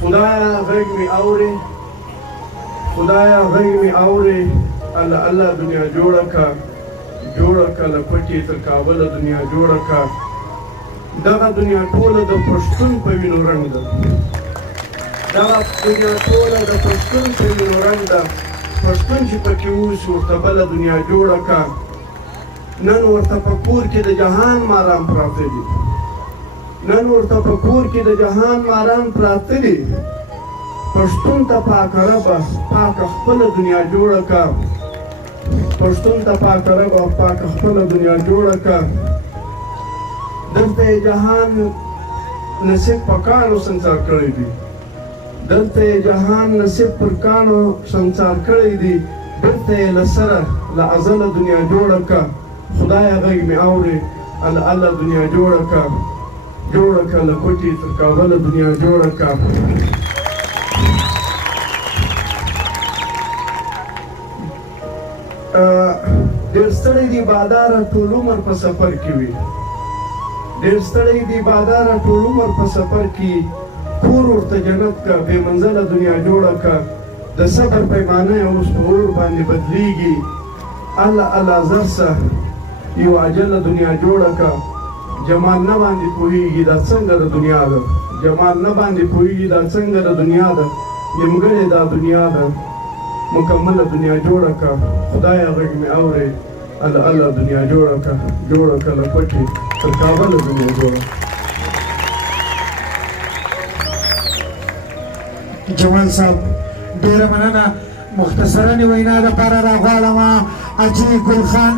خدایا غږ مې اورې، خدایا غږ مې اورې، الله الله دنیا جوړه کا، جوړه کا له پټې تر کابله دنیا جوړه کا. دغه دنیا ټوله د پښتون په وینو رنګ ده، دغه دنیا ټوله د پښتون په وینو رنګ ده. پښتون چې پکې اوسي ورته بله دنیا جوړه کا. نن ورته په کور کې د جهان ماران پراته دي، نن ورته په کور کې د جهان ماران پراته دي. پښتون ته پاکه ربه پاکه خپله دنیا جوړه کا، پښتون ته پاکه ربه پاکه خپله دنیا جوړه کا. دلته یې جهان نصیب په کاڼو سنګسار کړی دی، دلته یې جهان نصیب پر کاڼو سنګسار کړی دی. دلته یې له سره له ازله دنیا جوړه کا. خدایه غږ مې اورې، الله الله دنیا جوړه کا، جوړه کا له کوټې تر کابله دنیا جوړه کا. ډېر ستړی دی باداره ټول عمر په سفر کې وي، ډېر ستړی دی باداره ټول عمر په سفر کې. کور ورته جنت کا، بې منزله دنیا جوړه کا. د صبر پیمانه یې اوس په اور باندې بدلیږي. الله الله زر څه یو عجله دنیا جوړه کا. جمال نه باندې پوهېږي دا څنګه د دنیا ده، جمال نه باندې پوهېږي دا څنګه د دنیا ده. نیمګړې دا دنیا ده، مکمله دنیا جوړه کا. خدایه غږ مې اورې، الله الله دنیا جوړه کا، جوړه کا له پټې تر کابله دنیا جوړه. جمال صاحب ډېره مننه. مختصرانې وینا دپاره راغواړم حاجي ګل خان